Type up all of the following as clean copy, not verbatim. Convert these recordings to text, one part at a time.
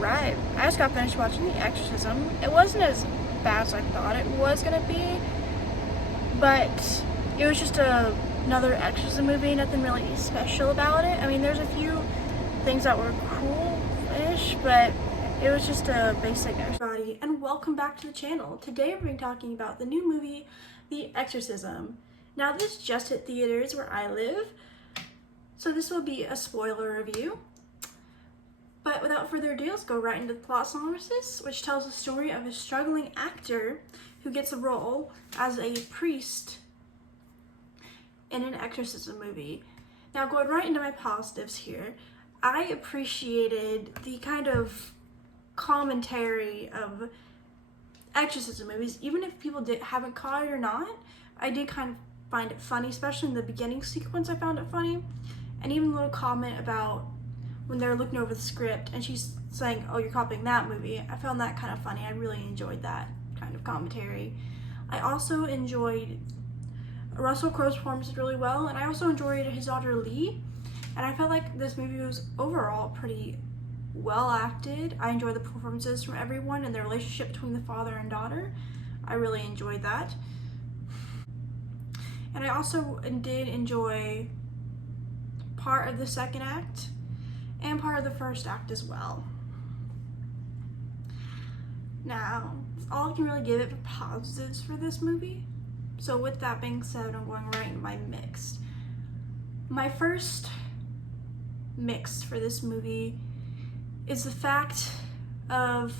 Alright, I just got finished watching The Exorcism. It wasn't as bad as I thought it was gonna be, but it was just another Exorcism movie, nothing really special about it. I mean, there's a few things that were cool-ish, but it was just a basic everybody, and welcome back to the channel. Today we're going to be talking about the new movie, The Exorcism. Now this just hit theaters where I live, so this will be a spoiler review. But without further ado, let's go right into the plot synopsis, which tells the story of a struggling actor who gets a role as a priest in an exorcism movie. Now, going right into my positives here, I appreciated the kind of commentary of exorcism movies. Even if people haven't caught it or not, I did kind of find it funny, especially in the beginning sequence. I found it funny, and even a little comment about when they're looking over the script and she's saying, "Oh, you're copying that movie." I found that kind of funny. I really enjoyed that kind of commentary. I also enjoyed Russell Crowe's performance really well, and I also enjoyed his daughter Lee, and I felt like this movie was overall pretty well acted. I enjoyed the performances from everyone and the relationship between the father and daughter. I really enjoyed that. And I also did enjoy part of the second act and part of the first act as well. Now, that's all I can really give it for positives for this movie. So with that being said, I'm going right into my mixed. My first mixed for this movie is the fact of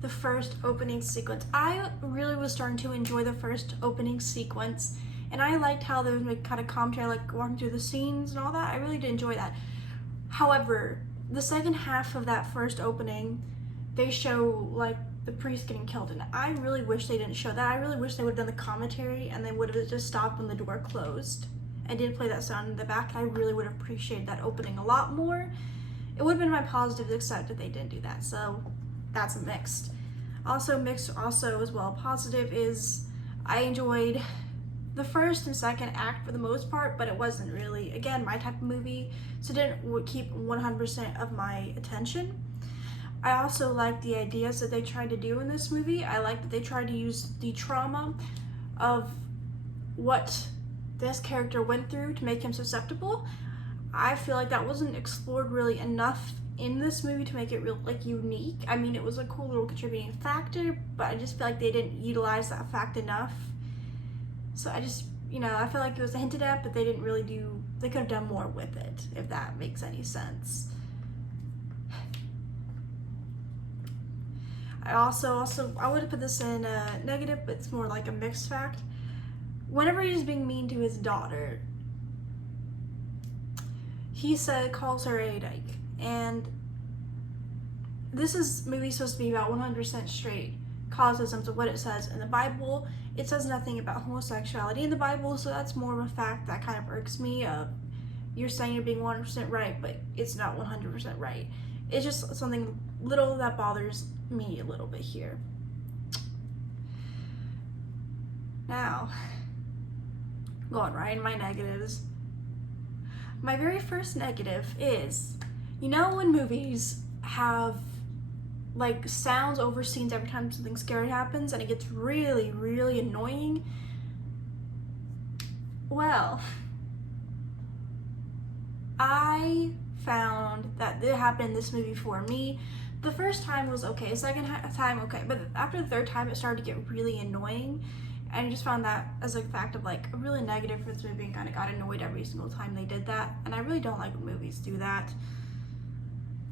the first opening sequence. I really was starting to enjoy the first opening sequence, and I liked how there was kind of commentary, like walking through the scenes and all that. I really did enjoy that. However, the second half of that first opening, they show like the priest getting killed, and I really wish they didn't show that. I really wish they would have done the commentary and they would have just stopped when the door closed and didn't play that sound in the back. I really would have appreciated that opening a lot more. It would have been my positives, except that they didn't do that, so that's a mixed. Also mixed, also as well positive, is I enjoyed the first and second act for the most part, but it wasn't really, again, my type of movie, so it didn't keep 100% of my attention. I also liked the ideas that they tried to do in this movie. I liked that they tried to use the trauma of what this character went through to make him susceptible. I feel like that wasn't explored really enough in this movie to make it real unique. I mean, it was a cool little contributing factor, but I just feel like they didn't utilize that fact enough. So I just, I feel like it was hinted at, but they didn't really they could have done more with it, if that makes any sense. I I would have put this in a negative, but it's more like a mixed fact. Whenever he's being mean to his daughter, he calls her a dyke, and this movie supposed to be about 100% straight Catholicism, to what it says in the Bible. It says nothing about homosexuality in the Bible, so that's more of a fact that kind of irks me. You're saying you're being 100% right, but it's not 100% right. It's just something little that bothers me a little bit here. Now, going right in my negatives. My very first negative is, when movies have like sounds over scenes every time something scary happens and it gets really, really annoying? Well, I found that it happened in this movie for me. The first time was okay, second time okay, but after the third time it started to get really annoying, and I just found that as a fact of like a really negative for this movie, and kind of got annoyed every single time they did that, and I really don't like when movies do that.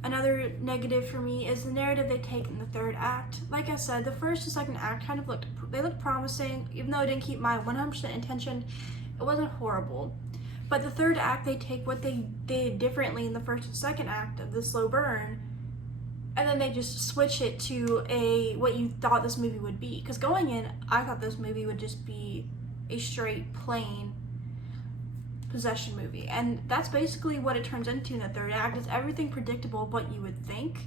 Another negative for me is the narrative they take in the third act. Like I said, the first and second act kind of looked promising, even though it didn't keep my 100% attention. It wasn't horrible. But the third act, they take what they did differently in the first and second act of the slow burn, and then they just switch it to what you thought this movie would be. Because going in, I thought this movie would just be a straight, plain possession movie, and that's basically what it turns into in the third act. It's everything predictable of what you would think.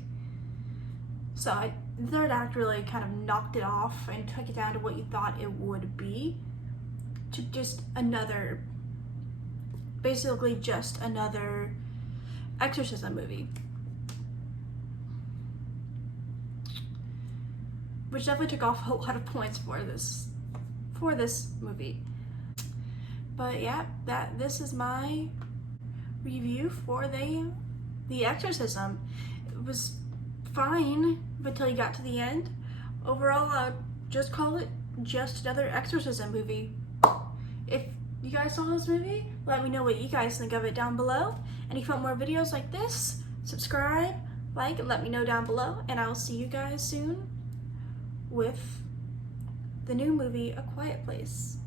So the third act really kind of knocked it off and took it down to what you thought it would be, to just basically just another exorcism movie. which definitely took off a lot of points for this movie. But yeah, this is my review for the Exorcism. It was fine until you got to the end. Overall, I would just call it just another Exorcism movie. If you guys saw this movie, let me know what you guys think of it down below. And if you want more videos like this, subscribe, like, and let me know down below. And I will see you guys soon with the new movie, A Quiet Place.